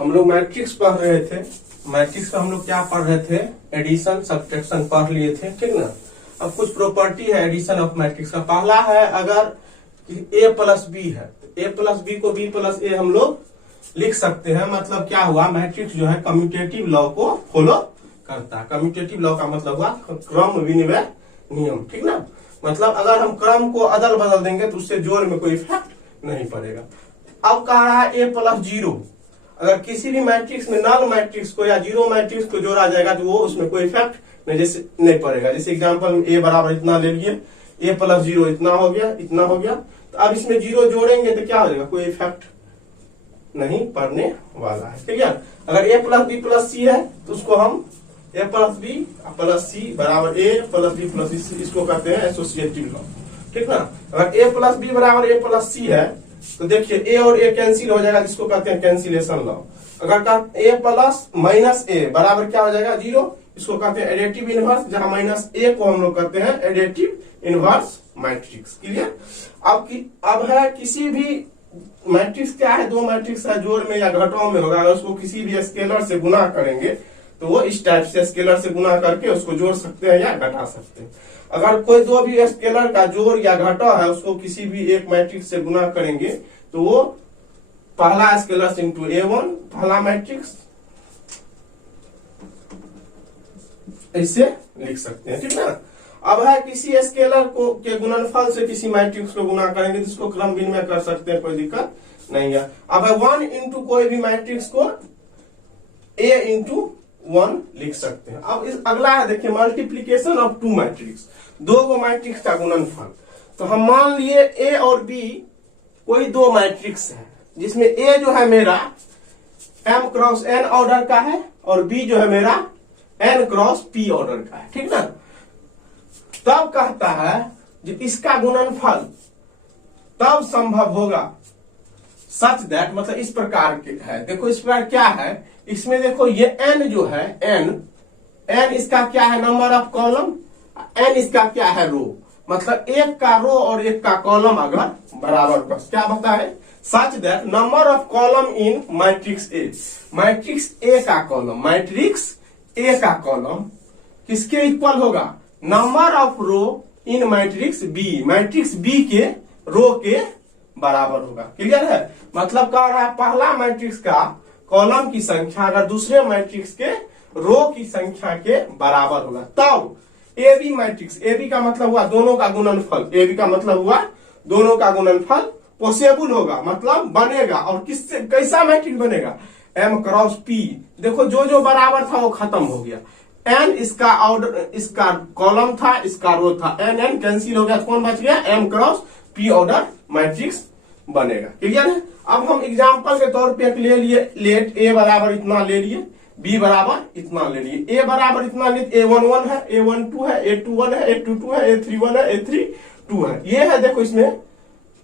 हम लोग मैट्रिक्स पढ़ रहे थे। मैट्रिक्स में हम लोग क्या पढ़ रहे थे? एडिशन सब्ट्रैक्शन पढ़ लिए थे, ठीक ना। अब कुछ प्रॉपर्टी है एडिशन ऑफ मैट्रिक्स का। पहला है, अगर a प्लस बी है तो a प्लस बी को b प्लस ए हम लोग लिख सकते हैं। मतलब क्या हुआ, मैट्रिक्स जो है कम्यूटेटिव लॉ को फॉलो करता है। कम्यूटेटिव लॉ का मतलब हुआ क्रम विनिमय नियम, ठीक ना। मतलब अगर हम क्रम को अदल बदल देंगे तो उससे जोड़ में कोई इफेक्ट नहीं पड़ेगा। अब कह रहा है a प्लस जीरो, अगर किसी भी मैट्रिक्स में नल मैट्रिक्स को या जीरो मैट्रिक्स को जोड़ा जाएगा तो वो उसमें कोई इफेक्ट नहीं पड़ेगा। जैसे एग्जांपल में a बराबर इतना ले लिए, a प्लस जीरो इतना हो गया, इतना हो गया। तो अब इसमें जीरो जोड़ेंगे तो क्या हो जाएगा, कोई इफेक्ट नहीं पड़ने वाला है, ठीक है। अगर a प्लस बी प्लस सी है तो उसको हम a प्लस बी प्लस सी बराबर a प्लस बी प्लस सी, इसको कहते हैं एसोसिएटिव लॉ, ठीक ना। अगर a प्लस बी बराबर a प्लस सी है तो देखिए a और a कैंसिल हो जाएगा, जिसको कहते हैं कैंसिलेशन लॉ। अगर a प्लस माइनस a बराबर क्या हो जाएगा, जीरो, इसको कहते हैं एडिटिव इनवर्स, जहां माइनस a को हम लोग कहते हैं एडिटिव इनवर्स मैट्रिक्स। क्लियर। अब है किसी भी मैट्रिक्स क्या है, दो मैट्रिक्स है, जोड़ में या घटाव में होगा। अगर उसको किसी भी स्केलर से गुना करेंगे तो वो इस टाइप से स्केलर से गुना करके उसको जोड़ सकते हैं या घटा सकते हैं। अगर कोई दो भी स्केलर का जोड़ या घटा है, उसको किसी भी एक मैट्रिक्स से गुना करेंगे तो वो पहला स्केलर इंटू A1 पहला मैट्रिक्स ऐसे लिख सकते हैं, ठीक ना। अब है किसी स्केलर को के गुणनफल से किसी मैट्रिक्स को गुना करेंगे तो इसको क्रम विनिमय कर सकते हैं, कोई दिक्कत नहीं है। अब है 1 इंटू कोई भी मैट्रिक्स को a इंटू 1 लिख सकते हैं। अब इस अगला है, देखिए मल्टीप्लीकेशन ऑफ टू मैट्रिक्स, दो गो मैट्रिक्स का गुणनफल। तो हम मान लिए a और b कोई दो मैट्रिक्स है, जिसमें a जो है मेरा m क्रॉस n ऑर्डर का है और b जो है मेरा n क्रॉस p ऑर्डर का है, ठीक ना। तब कहता है कि इसका गुणनफल तब संभव होगा सच दैट, मतलब इस प्रकार के है। देखो इस प्रकार क्या है, इसमें देखो ये n जो है n इसका क्या है, नंबर ऑफ कॉलम, n इसका क्या है, रो। मतलब एक का रो और एक का कॉलम अगर बराबर, बस क्या बता है, such that number of column in matrix A, matrix A का कॉलम, मैट्रिक्स ए का कॉलम किसके इक्वल होगा, number of row in matrix B, matrix B के रो के बराबर होगा। क्लियर है। मतलब कह रहा है पहला मैट्रिक्स का कॉलम की संख्या अगर दूसरे मैट्रिक्स के रो की संख्या के बराबर होगा तब A B matrix, A B का मतलब हुआ दोनों का गुणनफल, ए बी का मतलब हुआ दोनों का गुणनफल पॉसिबल होगा, मतलब बनेगा। और किससे कैसा मैट्रिक्स बनेगा, m क्रॉस p। देखो जो जो बराबर था वो खत्म हो गया, n इसका ऑर्डर, इसका कॉलम था, इसका रो था, n कैंसिल हो गया, कौन बच गया, m cross p order matrix बनेगा। क्लियर है। अब हम एग्जांपल के तौर पे ले लिए, लेट a बराबर इतना ले लिए, b बराबर इतना ले लिए। a बराबर इतना लिए, a11 है, a12 है, a21 है, a22 है, a31 है, a32 है। ये है, देखो इसमें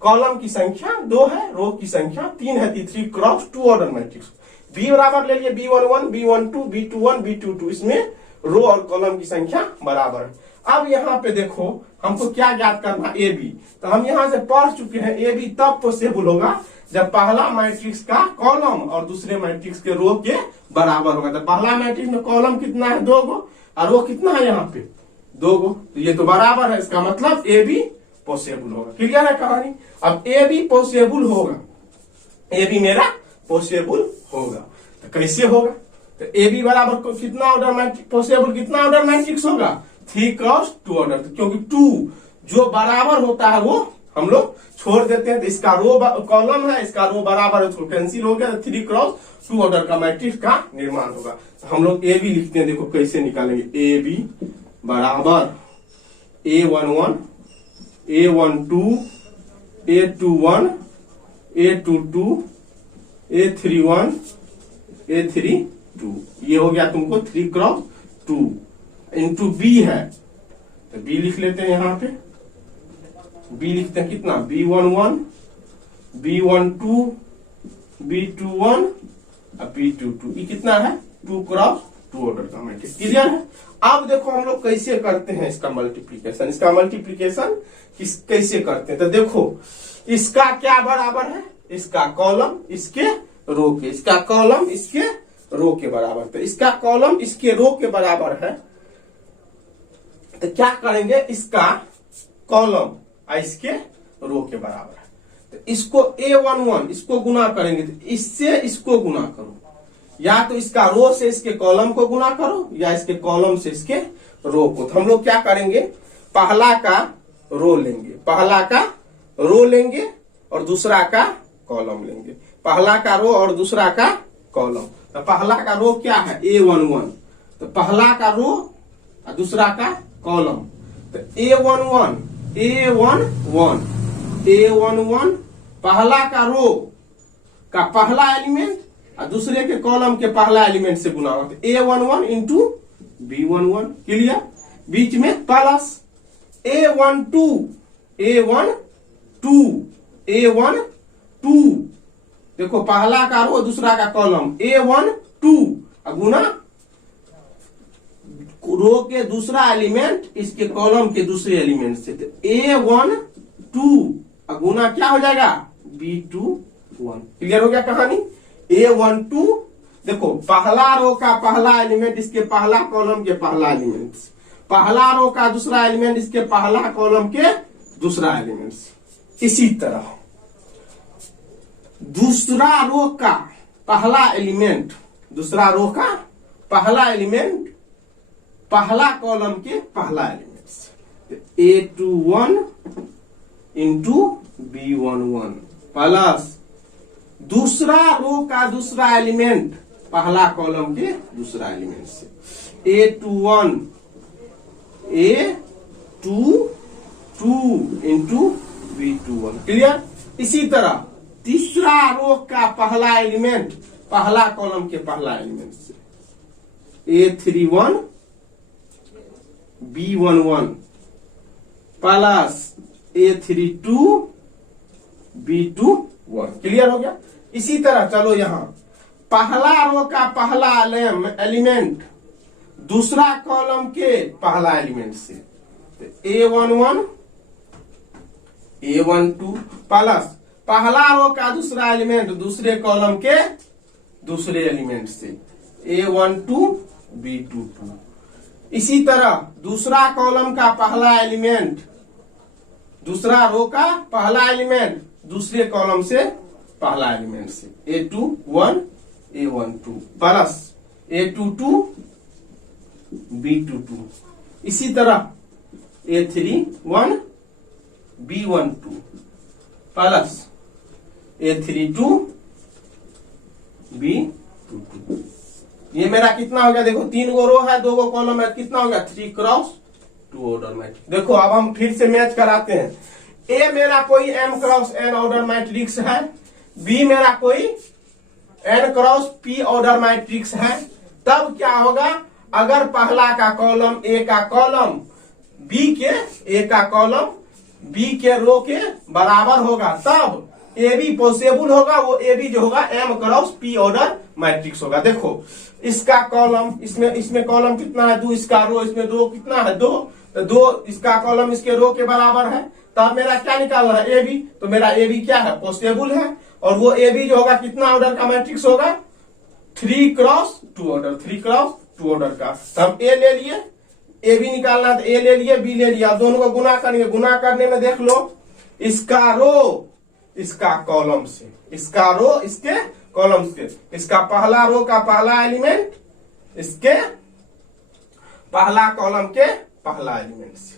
कॉलम की संख्या 2 है, रो की संख्या 3 है, t3 cross 2 order matrix. b बराबर ले लिए, b11, b12, b21, b22, इसमें रो और कॉलम की संख्या बराबर है। अब यहाँ पे देखो हमको क्या ज्ञात करना, ए बी। तो हम यहाँ से पढ़ चुके हैं ए बी तब पॉसिबल होगा जब पहला मैट्रिक्स का कॉलम और दूसरे मैट्रिक्स के रो के बराबर होगा। तो पहला मैट्रिक्स में कॉलम कितना है, 2 गो, और रो कितना है यहाँ पे 2 गो, तो ये तो बराबर है, इसका मतलब ए बी पॉसिबल होगा। क्लियर है कहानी। अब ए बी पॉसिबल होगा, ए बी मेरा पॉसिबल होगा, तो कैसे होगा, तो ए बी बराबर को कितना ऑर्डर मैट्रिक्स पॉसिबल, कितना ऑर्डर मैट्रिक्स होगा, 3 क्रॉस 2 ऑर्डर, क्योंकि 2 जो बराबर होता है वो हम लोग छोड़ देते हैं। तो इसका रो कॉलम है, इसका रो बराबर है, उसको कैंसिल हो गया, 3 क्रॉस 2 ऑर्डर का मैट्रिक्स का निर्माण होगा। तो हम लोग ए बी लिखते हैं, देखो कैसे निकालेंगे, ए बी बराबर a11, a12, a21, a22, a31, a32, ये हो गया तुमको 3 क्रॉस 2 इंटू बी है, तो बी लिख लेते हैं यहाँ पे, बी लिखते हैं कितना, b11, b12, b21 और b22, ये कितना है 2 क्रॉस 2 ऑर्डर का मैट्रिक्स। क्लियर है। अब देखो हम लोग कैसे करते हैं इसका मल्टीप्लीकेशन, इसका मल्टीप्लीकेशन कैसे करते हैं। तो देखो इसका क्या बराबर है, इसका कॉलम इसके रो के, इसका कॉलम इसके रो के बराबर, तो इसका कॉलम इसके रो के बराबर है, तो क्या करेंगे, इसका कॉलम इसके रो के बराबर है, तो इसको A11 इसको गुना करेंगे, तो इससे इसको गुना करो, या तो इसका रो से इसके कॉलम को गुना करो या इसके कॉलम से इसके रो को। तो हम लोग क्या करेंगे, पहला का रो लेंगे, पहला का रो लेंगे और दूसरा का कॉलम लेंगे, पहला का रो और दूसरा का कॉलम। तो पहला का रो क्या है, A11, तो पहला का रो और दूसरा का कॉलम, तो A11 पहला का रो का पहला एलिमेंट और दूसरे के कॉलम के पहला एलिमेंट से गुना होगा, तो A11 इंटू B11, क्लियर, बीच में प्लस A12 देखो पहला का रो दूसरा का कॉलम, A12 गुना रो के दूसरा एलिमेंट इसके कॉलम के दूसरे एलिमेंट से, तो A12 गुना क्या हो जाएगा, B21, क्लियर हो गया कहानी। A12 देखो पहला रो का पहला एलिमेंट इसके पहला कॉलम के पहला एलिमेंट, पहला रो का दूसरा एलिमेंट इसके पहला कॉलम के दूसरा एलिमेंट। इसी तरह दूसरा रो का पहला एलिमेंट, दूसरा रो का पहला एलिमेंट पहला कॉलम के पहला element, A21 into B11 plus दूसरा रो का दूसरा एलिमेंट पहला कॉलम के दूसरा एलिमेंट से, A21 इंटू B21, क्लियर। इसी तरह तीसरा रो का पहला एलिमेंट पहला कॉलम के पहला एलिमेंट से, A31 B11 plus A32 B21, clear हो गया। इसी तरह चलो यहां पहला रो का पहला एलिमेंट दूसरा कॉलम के पहला एलिमेंट से, तो A11 A12 प्लस पहला रो का दूसरा एलिमेंट दूसरे कॉलम के दूसरे एलिमेंट से, A12 B22। इसी तरह दूसरा कॉलम का पहला एलिमेंट दूसरा रो का पहला एलिमेंट दूसरे कॉलम से पहला एलिमेंट से, A21 A12 plus A22 B22। इसी तरह A31 B12 plus A32 B22। ये मेरा कितना हो गया, देखो 3 गो रो है 2 गो कॉलम है, कितना हो गया 3 क्रॉस 2 ऑर्डर मैट्रिक्स। देखो अब हम फिर से मैच कराते हैं, A मेरा कोई M cross N order matrix है, B मेरा कोई N cross P order matrix है, तब क्या होगा, अगर पहला का कॉलम A का कॉलम B के A का कॉलम B के रो के बराबर होगा, तब AB पॉसिबल होगा, वो AB जो होगा M cross P order matrix होगा। देखो इसका कॉलम इसमें कॉलम कितना है 2, इसका रो इसमें रो कितना है 2, तो 2 इसका कॉलम इसके रो के बराबर है, तब मेरा क्या निकालना है AB, तो मेरा AB क्या है पॉसिबल है, और वो AB जो होगा कितना ऑर्डर का मैट्रिक्स होगा 3 क्रॉस 2 ऑर्डर, 3 क्रॉस 2 ऑर्डर का। तो हम A ले लिए, AB निकालना तो A ले लिए, B ले लिया, दोनों को गुना करेंगे, गुना करने में देख लो इसका रो इसका कॉलम से, इसका रो इसके कॉलम से, इसका पहला रो का पहला एलिमेंट इसके पहला कॉलम के पहला एलिमेंट से,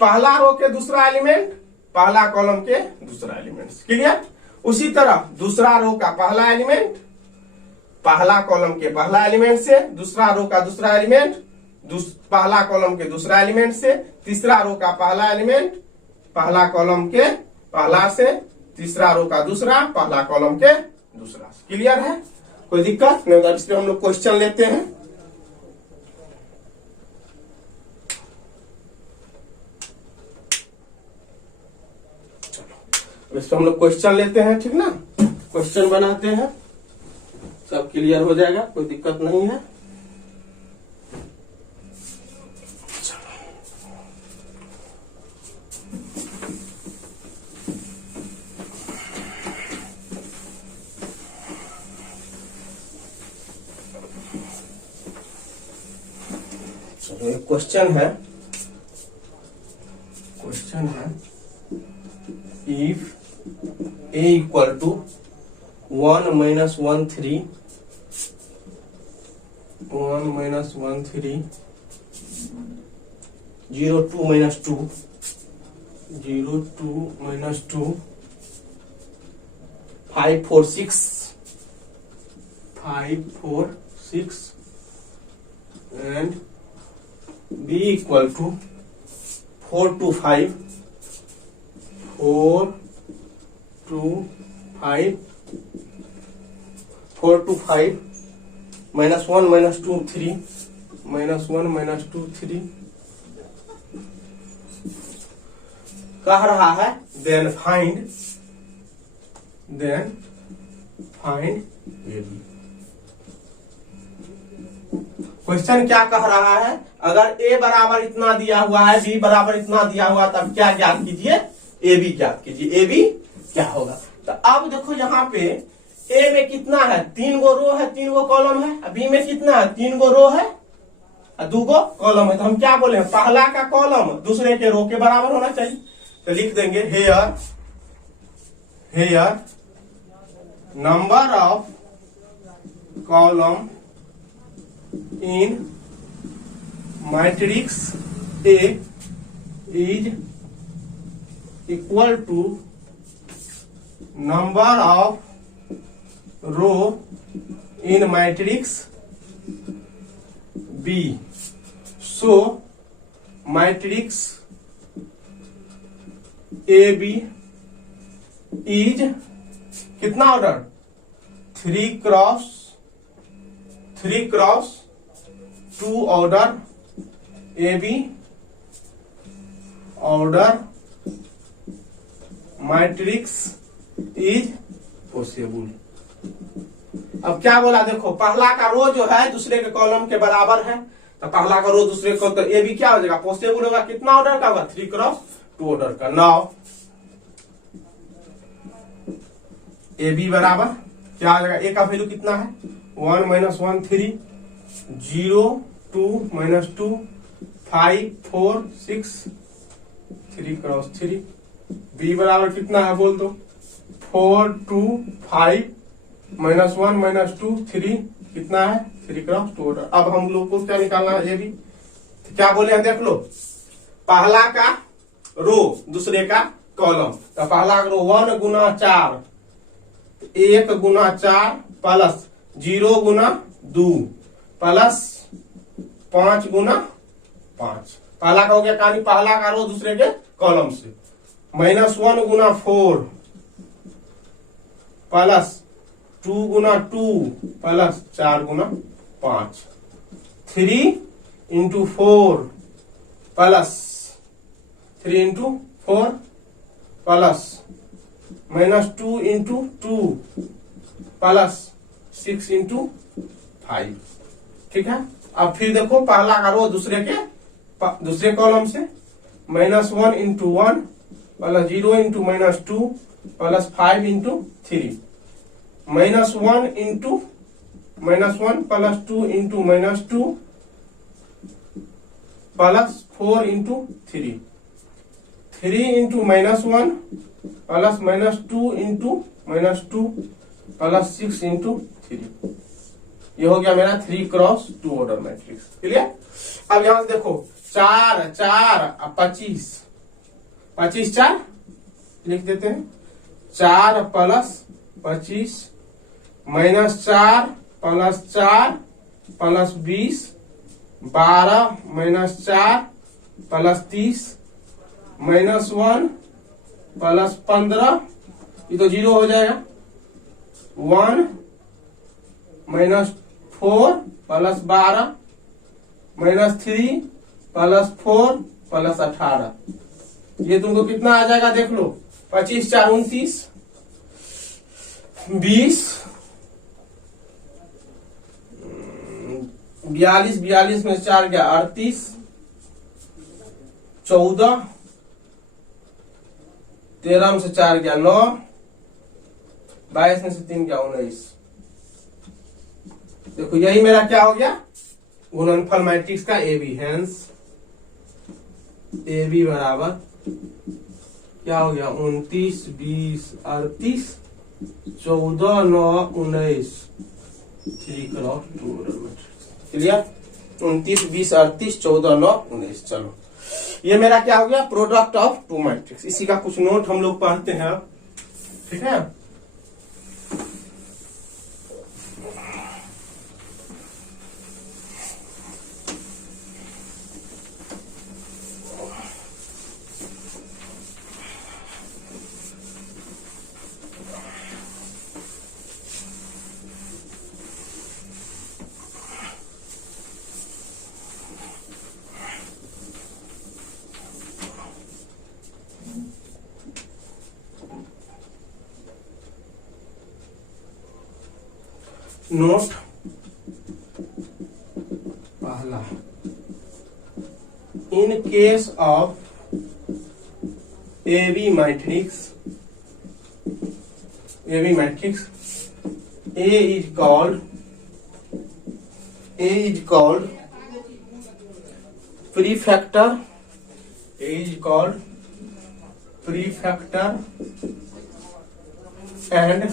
पहला रो के दूसरा एलिमेंट पहला कॉलम के दूसरा एलिमेंट, क्लियर। उसी तरह दूसरा रो का पहला एलिमेंट पहला कॉलम के पहला एलिमेंट से, दूसरा रो का दूसरा एलिमेंट पहला कॉलम के दूसरा एलिमेंट से, तीसरा रो का पहला एलिमेंट पहला कॉलम के पहला से, तीसरा रो का दूसरा पहला कॉलम के दूसरा। क्लियर है, कोई दिक्कत नहीं होगा। इसलिए हम लोग क्वेश्चन लेते हैं। चलो इसको हम लोग क्वेश्चन लेते हैं, ठीक ना, क्वेश्चन बनाते हैं, सब क्लियर हो जाएगा, कोई दिक्कत नहीं है। चलो एक क्वेश्चन है if a equal to 1 minus 1 3 1 minus 1 3 0 2 minus 2 0 2 minus 2 5 4 6 5 4 6 and b equal to 4 to 5 4 to 5 4 to 5 minus 1 minus 2 3 minus 1 minus 2 3 कह रहा है then find AB। क्वेश्चन क्या कह रहा है, अगर a बराबर इतना दिया हुआ है, b बराबर इतना दिया हुआ, तब क्या ज्ञात कीजिए, AB ज्ञात कीजिए। AB क्या होगा, तो अब देखो यहाँ पे a में कितना है, 3 गो रो है, 3 गो कॉलम है, b में कितना है, 3 गो रो है, 2 गो कॉलम है। तो हम क्या बोले, पहला का कॉलम दूसरे के रो के बराबर होना चाहिए। तो लिख देंगे here number of column in matrix A is equal to number of row in matrix B. So matrix AB is कितना order, 3 cross 2 order AB order matrix is possible. अब क्या बोला, देखो पहला का रो जो है दूसरे के कॉलम के बराबर है, तो पहला का रो दूसरे को, तो AB क्या हो जाएगा, पॉसिबल होगा। कितना ऑर्डर का होगा, 3 क्रॉस 2 ऑर्डर का। नाउ AB बराबर क्या आ जाएगा, A का वैल्यू कितना है, 1 माइनस 1 3 0 2 माइनस 2 5 4 6 3 क्रॉस 3। B बराबर कितना है बोल दो, 4 2 5 माइनस 1 माइनस 2 3 कितना है, 3 क्रॉस 2 ऑर्डर। अब हम लोग को क्या निकालना है, AB। क्या बोले हैं देख लो, पहला का रो दूसरे का कॉलम, तो पहला का रो 1 गुना 4 1 गुना 4 प्लस 0 गुना 2 प्लस 5 गुना 5। पहला का हो गया, कहानी पहला का रो दूसरे के कॉलम से, माइनस 1 गुना 4 प्लस 2 गुना 2 प्लस 4 गुना 5 3 into 4 plus 3 into 4 plus minus 2 into 2 plus 6 into 5। ठीक है, अब फिर देखो पहला का रो दूसरे कॉलम से, minus 1 into 1 plus 0 into minus 2 plus 5 into 3 minus 1 into minus 1 plus 2 into minus 2 plus 4 into 3 3 into minus 1 plus minus 2 into minus 2 plus 6 into 3। ये हो गया मेरा 3 क्रॉस 2 ऑर्डर मैट्रिक्स। क्लियर। अब यहां से देखो 4 4 25 25 4 लिख देते हैं, 4 plus 25 minus 4 plus 4 plus 20 12 minus 4 plus 30 minus 1 plus 15, ये तो 0 हो जाएगा, 1 minus 4 plus 12 minus 3 plus 4 plus 18। ये तुमको कितना आ जाएगा देख लो, 25 4 29 20 42 42 में 4 गया 38 14 13 में से 4 गया 9 22 में से 3 गया 19। देखो यही मेरा क्या हो गया, गुणनफल मैट्रिक्स का A B, hence A B बराबर क्या हो गया 29, 20, 38, 14, 9, 19 3 क्रॉस 2 ऑर्डर मैट्रिक्स। क्लियर? 29, 20, 38, 14, 9, 19। चलो ये मेरा क्या हो गया प्रोडक्ट ऑफ टू मैट्रिक्स। इसी का कुछ नोट हम लोग पढ़ते हैं अब, ठीक है। नोट पहला, in case of A B matrix, A is called prefactor, and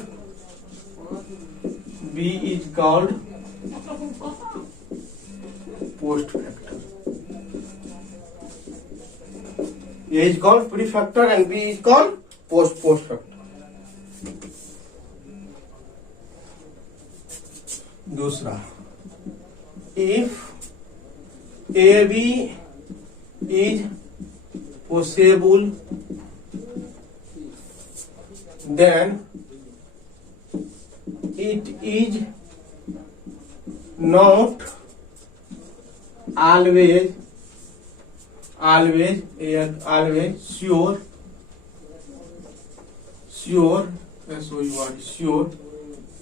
B is called post factor. A is called prefactor and B is called post factor. दूसरा, if AB is possible, then it is not always sure,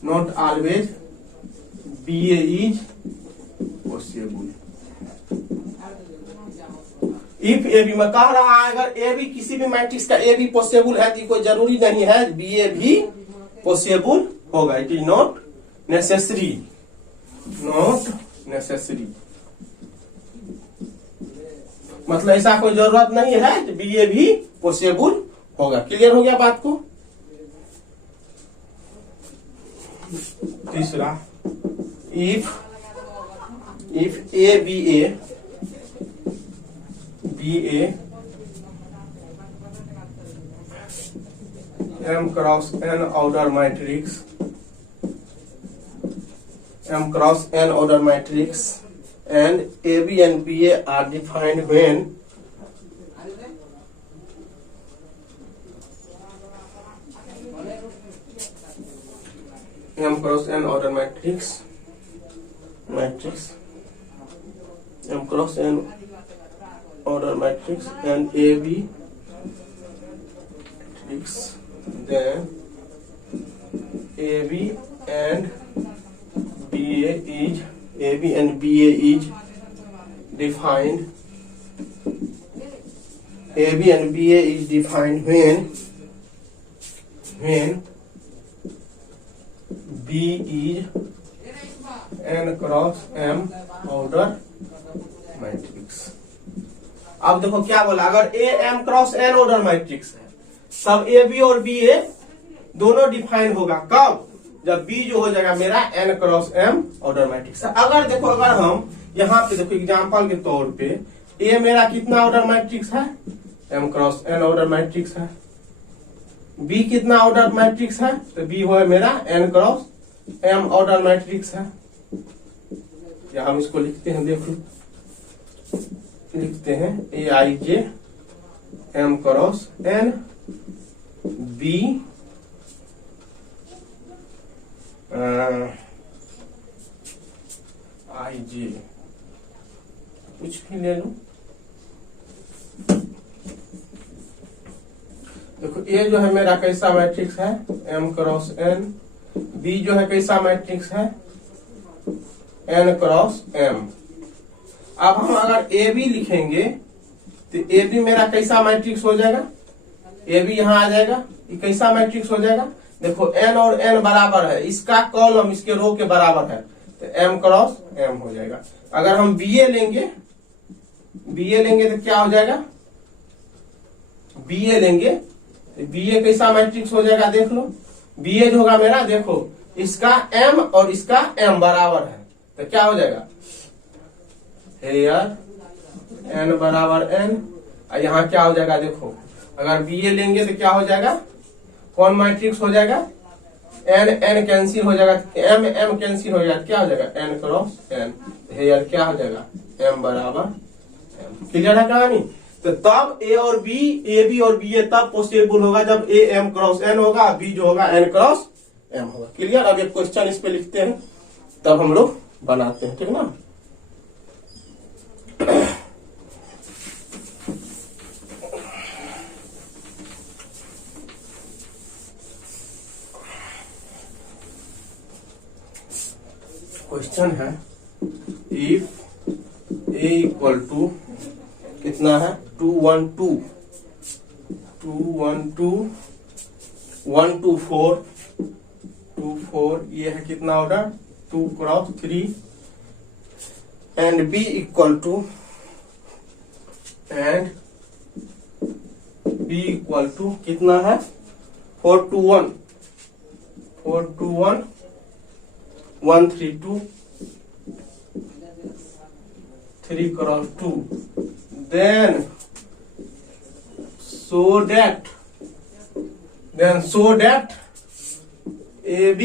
not always BA is possible. If A B में कह रहा है अगर A B किसी भी matrix का A be possible है तो कोई जरूरी नहीं है बी ए भी पॉसिबल होगा। इट इज नॉट नेसेसरी, मतलब ऐसा कोई जरूरत नहीं है कि बी ए भी पॉसिबल होगा। क्लियर हो गया बात को। तीसरा, if A B A M cross n order matrix, and AB and BA are defined when M cross n order matrix, M cross n order matrix and AB matrix, then AB and BA is defined when B is n cross m order matrix. अब देखो क्या बोला, अगर A M cross N order matrix है तब A B और B ए दोनों define होगा। कब? जब बी जो हो जाएगा मेरा N cross M order matrix है। अगर देखो, अगर हम यहाँ पे देखो एग्जांपल के तौर पे ए मेरा कितना ऑर्डर मैट्रिक्स है, M cross N order matrix है। बी कितना ऑर्डर मैट्रिक्स है, तो बी हो मेरा N cross M order matrix है। या हम इसको लिखते हैं, देखो लिखते हैं A I J M cross N B I J, कुछ भी ले लो। देखो ए जो है मेरा कैसा मैट्रिक्स है, एम क्रॉस एन। बी जो है कैसा मैट्रिक्स है, एन क्रॉस एम। अब हम अगर ए बी लिखेंगे तो ए बी मेरा कैसा मैट्रिक्स हो जाएगा, ए बी यहां आ जाएगा, ये कैसा मैट्रिक्स हो जाएगा। देखो एन और एन बराबर है, इसका कॉलम इसके रो के बराबर है, तो m क्रॉस m हो जाएगा। अगर हम BA लेंगे तो क्या हो जाएगा, BA लेंगे तो BA कैसा मैट्रिक्स हो जाएगा देख लो। BA जो होगा मेरा, देखो इसका m और इसका m बराबर है, तो क्या हो जाएगा, हेयर n बराबर n। और यहाँ क्या हो जाएगा देखो, अगर BA लेंगे तो क्या हो जाएगा, कौन मैट्रिक्स हो जाएगा, n कैंसिल हो जाएगा, m कैंसिल हो जाएगा, क्या हो जाएगा n क्रॉस n। हेयर क्या हो जाएगा, m बराबर m। क्लियर है कहानी। तो तब A और B, AB और BA तब पॉसिबल होगा जब A m क्रॉस n होगा, B जो होगा n क्रॉस m होगा। क्लियर। अब एक क्वेश्चन इस पे लिखते हैं, तब हम लोग बनाते हैं, ठीक ना। क्वेश्चन है, इफ A इक्वल टू कितना है, 2 1 2 2 1 2 1 2 4 2 4, ये है कितना order 2 cross 3, and B equal to कितना है 4 2 1 1 3 2 3 cross 2, then so that AB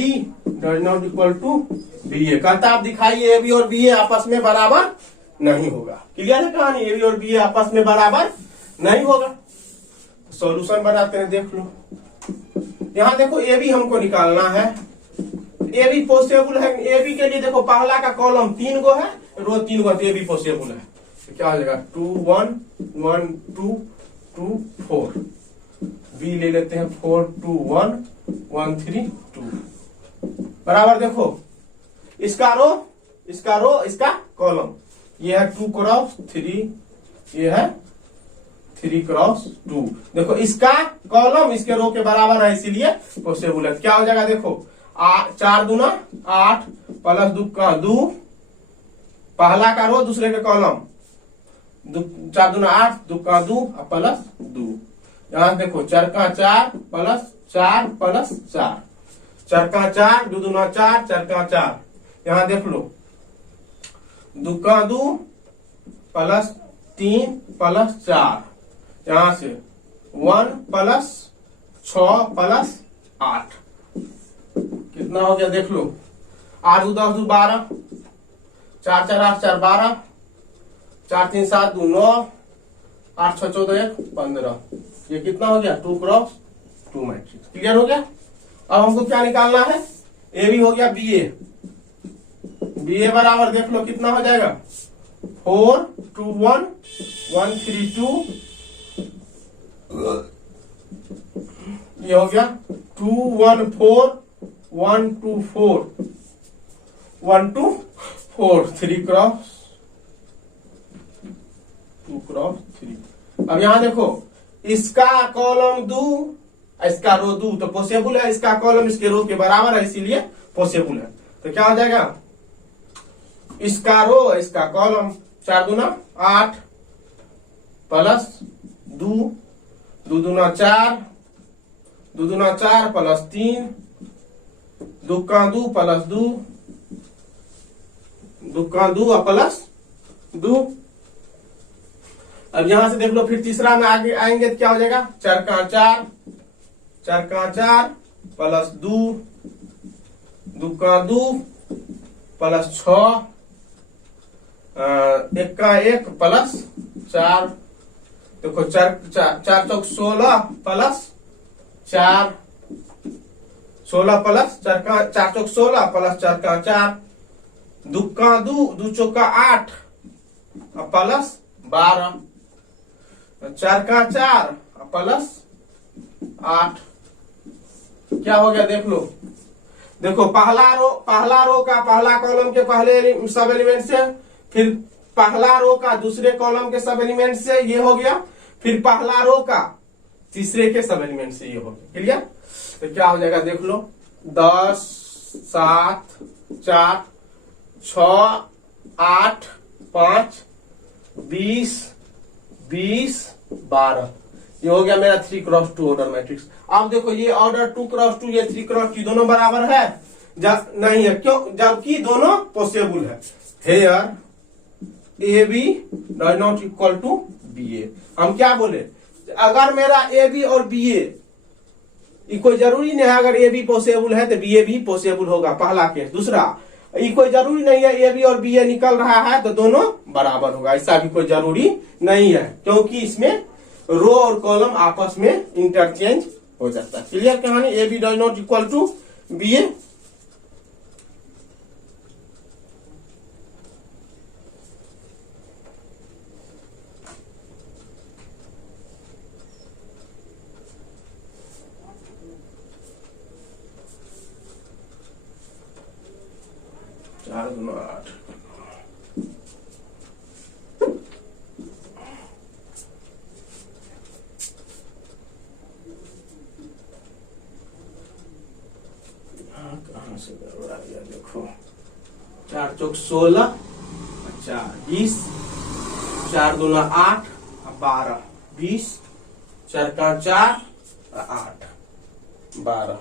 does not equal to BA। कहता आप दिखाइए AB और BA आपस में बराबर नहीं होगा। क्लियर है कहानी, AB और BA आपस में बराबर नहीं होगा। सॉल्यूशन बनाते हैं, देख लो। यहां देखो AB हमको निकालना है, AB पॉसिबल है। AB के लिए देखो पहला का कॉलम 3 गो है, रो 3 गो, AB पॉसिबल है। तो क्या हो जाएगा 2 1 1 2 2 4। B ले लेते हैं 4 2 1 1 3 2 बराबर। देखो इसका रो इसका कॉलम, ये है 2 क्रॉस 3, ये है 3 क्रॉस 2। देखो इसका कॉलम इसके रो के बराबर है, इसीलिए पॉसिबल है। क्या हो जाएगा देखो, 4 दूना 8 प्लस 2 का 2, पहला का रो दूसरे का कॉलम, 4 दूना 8 2 का 2 प्लस 2। यहां देखो 4 का 4 प्लस 4 प्लस 4, 4 का 4 2 दूना 4 4 का 4। यहां देख लो 2 का 2 प्लस 3 प्लस 4, यहां से 1 प्लस 6 प्लस 8, कितना हो गया देख लो, 8 2 10 2 12, 4 4 8 4 12, 4 3 7 2 9, 8 6 14 1 15। ये कितना हो गया 2 क्रॉस 2 मैट्रिक्स। क्लियर हो गया। अब हमको क्या निकालना है, ए भी हो गया BA बराबर देख लो कितना हो जाएगा 4 2 1 1 3 2, ये हो गया 2 1 4 1 2 4 1 2 4 3 क्रॉस 2 क्रॉस 3। अब यहां देखो इसका कॉलम 2 इसका रो 2, तो पॉसिबल है इसका कॉलम इसके रो के बराबर है, इसीलिए पॉसिबल है। तो क्या हो जाएगा, इसका रो इसका कॉलम 4 दूना 8 प्लस 2 2 दूना 4 2 दूना 4 प्लस 3 2 का 2 प्लस 2 2 का 2 प्लस 2। अब यहां से देख लो, फिर तीसरा में आगे आएंगे तो क्या हो जाएगा 4 का 4 प्लस 2 2 का 2 प्लस 6 1 का 1 प्लस 4। देखो 4 चौक 16 प्लस 4 16 प्लस 4 चौक 16 प्लस 4 का 4 2 का 2 चौक का 8 प्लस 12 4 का 4 प्लस 8। क्या हो गया देख लो, देखो पहला रो का पहला कॉलम के पहले सब एलिमेंट से, फिर पहला रो का दूसरे कॉलम के सब एलिमेंट से ये हो गया, फिर पहला रो का तीसरे के सब एलिमेंट से ये हो गया। क्लियर। तो क्या हो जाएगा देख लो 10 7 4 6, 8, 5, 20, 20, 12। ये हो गया मेरा 3x2 ऑर्डर मैट्रिक्स। अब देखो ये ऑर्डर 2x2, ये 3x2 दोनों बराबर है? नहीं है, क्यों? जबकि दोनों पॉसिबल है। Here A B does not equal to B A. हम क्या बोले? अगर मेरा ए बी और बी ए, कोई जरूरी नहीं है अगर ए बी पॉसिबल है तो बी ए भी पॉसिबल होगा, पहला केस। दूसरा, ये कोई जरूरी नहीं है ए बी और बी ए निकल रहा है तो दोनों बराबर होगा, ऐसा भी कोई जरूरी नहीं है, क्योंकि इसमें रो और कॉलम आपस में इंटरचेंज हो जाता है। क्लियर कहानी? A B does not equal to B A. चार दूना 8। कहां से गड़बड़ा गया? देखो, 4 चौक 16, 4 20, 4 दूना 8, 12, 20, 4 का 4, 8, 12।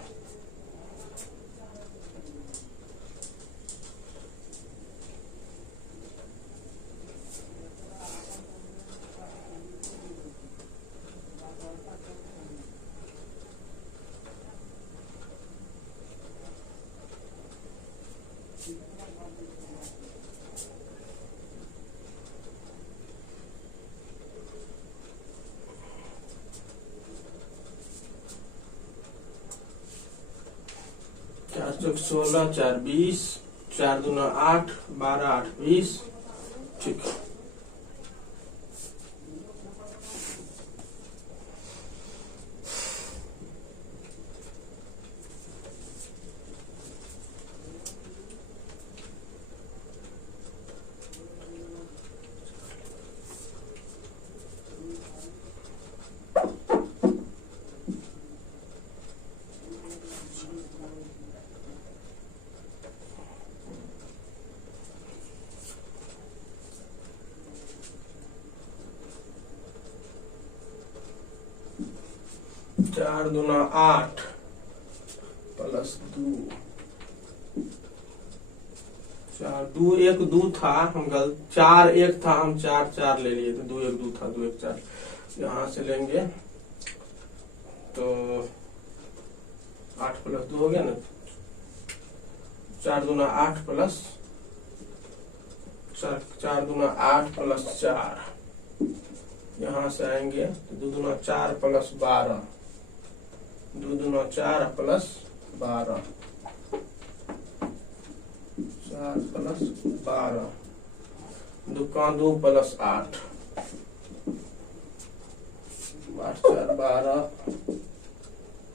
4 चौक 16, 4 20, 4 दूना 8, 12, 8 20। ठीक है। चार दूना 8 प्लस 2, 4 2 1 2 था, हम गलत 4 1 था, हम 4 4 ले लिए थे, 2 1 2 था, 2 1 4। यहां से लेंगे तो 8 प्लस 2 हो गया ना, 4 दूना 8 प्लस 4 दूना 8 प्लस 4। यहां से आएंगे तो 2 दूना 4 प्लस 12, 2 दूना 4 प्लस 12, 4 प्लस 12, 2 का 2 प्लस 8, 8 4 12,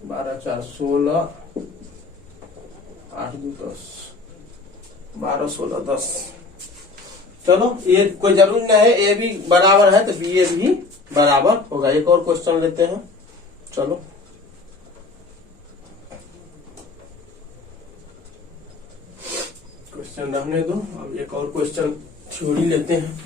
12 4 16, 8 2 10, 12 16 10। चलो, ये कोई जरूरी नहीं है ए भी बराबर है तो बी ए भी बराबर होगा। एक और क्वेश्चन लेते हैं। चलो, क्वेश्चन रहने दो, अब एक और क्वेश्चन थ्योरी लेते हैं।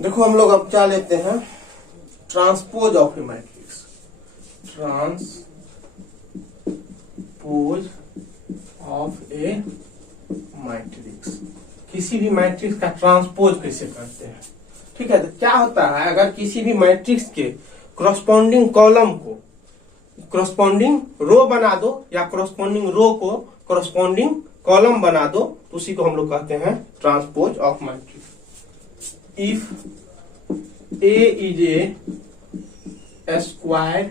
देखो, हम लोग अब क्या लेते हैं? Transpose of A matrix. Transpose of A matrix, किसी भी मैट्रिक्स का ट्रांसपोज कैसे करते हैं? ठीक है, तो क्या होता है, अगर किसी भी मैट्रिक्स के करस्पॉन्डिंग कॉलम को करस्पॉन्डिंग रो बना दो या करस्पॉन्डिंग रो को करस्पॉन्डिंग कॉलम बना दो, तो उसी को हम लोग कहते हैं transpose of matrix. If A is a square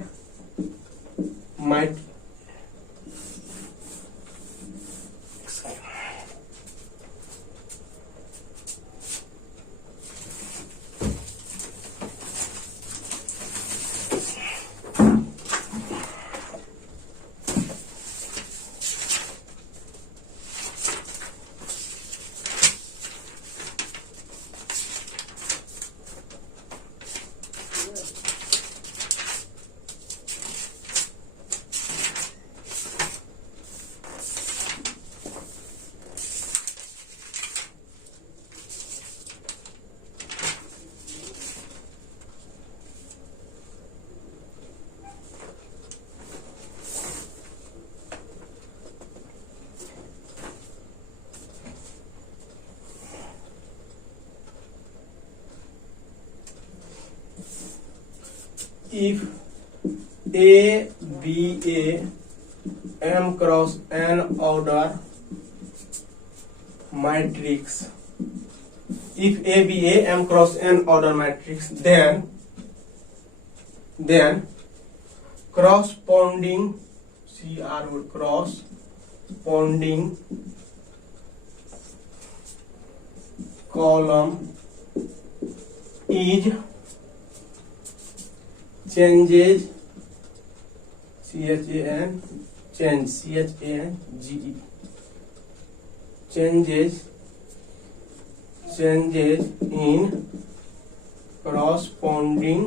matrix, if A, B, A, M cross N order matrix, if A, B, A, M cross N order matrix, then corresponding corresponding column is changes CHAN change CHANGE changes in corresponding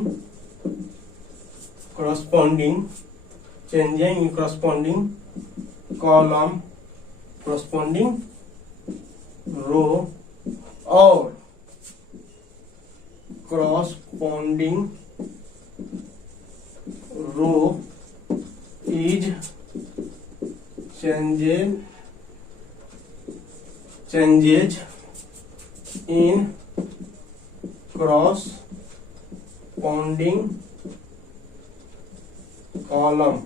changing in corresponding column, corresponding row or corresponding row is changes in corresponding column,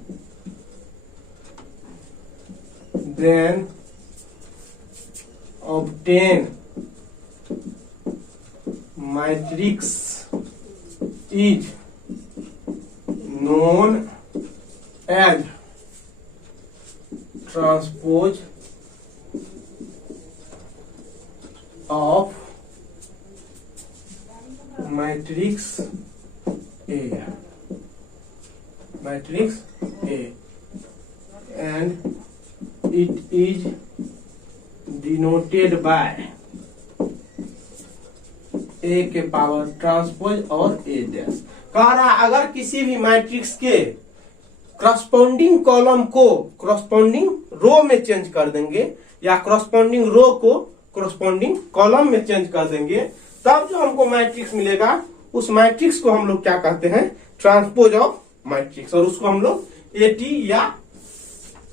then obtain matrix is known as transpose of matrix A, and it is denoted by A के power transpose और A dash. कह रहा है अगर किसी भी matrix के corresponding column को करस्पॉन्डिंग रो में चेंज कर देंगे या करस्पॉन्डिंग रो को करस्पॉन्डिंग कॉलम में चेंज कर देंगे, तब जो हमको मैट्रिक्स मिलेगा उस मैट्रिक्स को हम लोग क्या कहते हैं, ट्रांसपोज ऑफ मैट्रिक्स, और उसको हम लोग AT या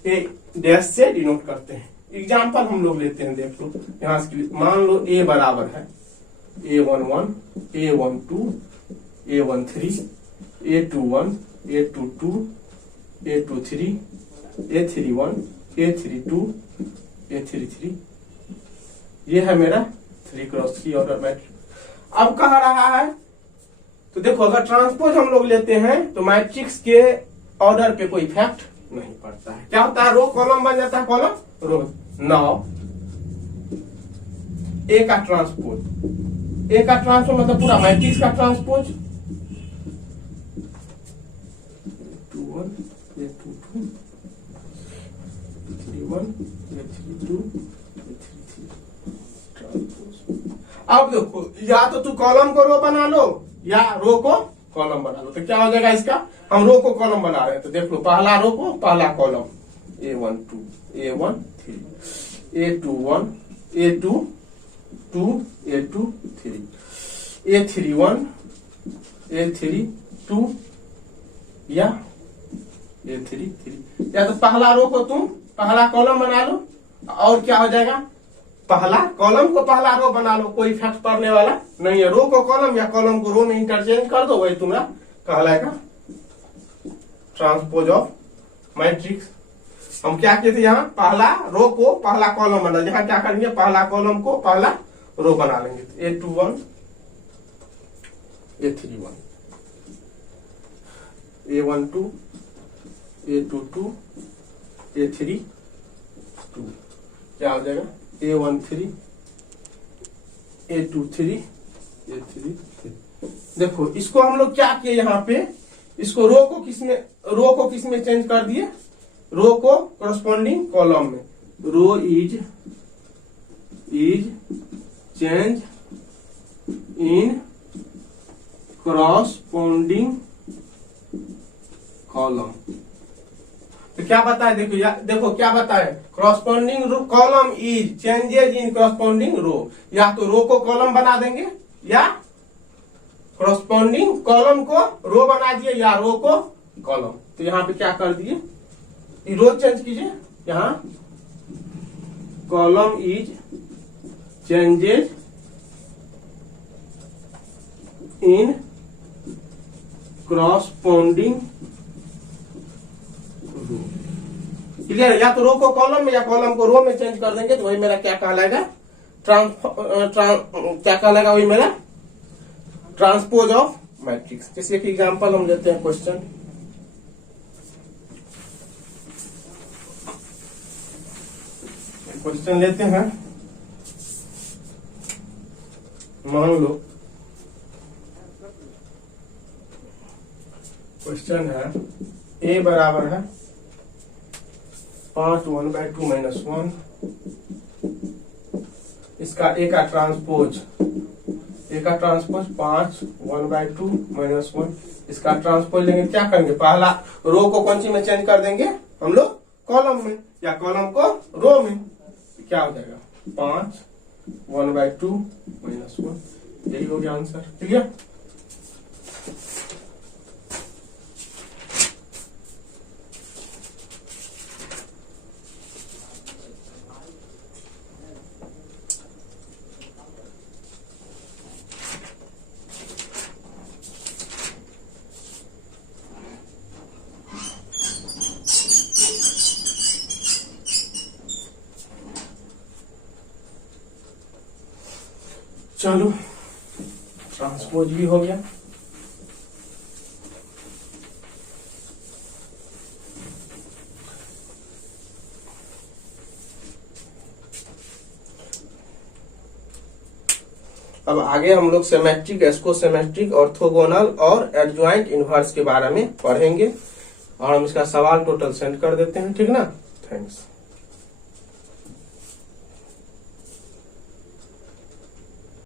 A डैश से डिनोट करते हैं। एग्जांपल हम लोग लेते हैं, देख लो यहां से मान लो A बराबर है A11, A12, A13, A21, A22, A23, A31, A32, A33, ये है मेरा 3x3 ऑर्डर मैट्रिक्स। अब कह रहा है तो देखो अगर ट्रांसपोज हम लोग लेते हैं तो मैट्रिक्स के ऑर्डर पे कोई इफेक्ट नहीं पड़ता है। क्या होता है, रो कॉलम बन जाता है, कॉलम रो। नाउ ए का ट्रांसपोज मतलब पूरा मैट्रिक्स का transpose, A21, A22, A31, A32, A33 transpose. अब देखो या तो तू कॉलम को रो बना लो या रो को कॉलम बना लो, तो क्या हो जाएगा इसका, हम रो को कॉलम बना रहे हैं तो देख लो पहला रो को पहला column A12, A13, A21, A22, A23, A31, A32 या A33, या तो पहला रो को तुम पहला कॉलम बना लो और क्या हो जाएगा, पहला कॉलम को पहला रो बना लो, कोई इफेक्ट पड़ने वाला नहीं है। रो को कॉलम या कॉलम को रो में इंटरचेंज कर दो, वही तुम्हारा कहलाएगा ट्रांसपोज ऑफ मैट्रिक्स। हम क्या किए थे, यहाँ पहला रो को पहला कॉलम बना, यहाँ क्या करेंगे, पहला कॉलम को पहला रो बना लेंगे। A21, A31, A12, A22, A32, क्या हो जाएगा A13, A23, A33। देखो इसको हम लोग क्या किए, यहाँ पे इसको रो को किसमें चेंज कर दिए, रो को करस्पॉन्डिंग कॉलम में। Row is change in corresponding column. तो क्या बताए, देखो क्या बताए, corresponding column is changes in corresponding row. या तो रो को कॉलम बना देंगे या करस्पॉन्डिंग कॉलम को रो बना दिए या रो को कॉलम। तो यहाँ पे क्या कर दिए, रो चेंज कीजिए, यहाँ column is changes in corresponding row. Clear? या तो रो को कॉलम में या कॉलम को रो में चेंज कर देंगे तो वही मेरा क्या कहलाएगा, क्या कहलाएगा, वही मेरा ट्रांसपोज ऑफ मैट्रिक्स। जैसे कि एग्जांपल हम लेते हैं क्वेश्चन लेते हैं। मान लो क्वेश्चन है ए बराबर है 5 1/2 - 1। इसका ए का ट्रांसपोज 5 1/2 - 1। इसका ट्रांसपोज लेंगे, क्या करेंगे, पहला रो को कौन सी में चेंज कर देंगे हम लोग, कॉलम में, या कॉलम को रो में। क्या हो जाएगा 5 1/2 - 1। यही हो गया आंसर। ठीक है, चलो ट्रांसपोज भी हो गया। अब आगे हम लोग सिमेट्रिक, एस्को सिमेट्रिक, ऑर्थोगोनल और एडजॉइंट इनवर्स के बारे में पढ़ेंगे और हम इसका सवाल टोटल सेंड कर देते हैं। ठीक ना, थैंक्स।